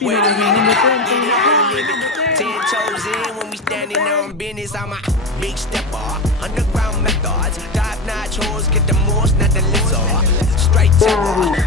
Where the ten toes in when we standing on business. I'm a big stepper, underground methods, top notch hoes get the most, not the lesser. Straight terror.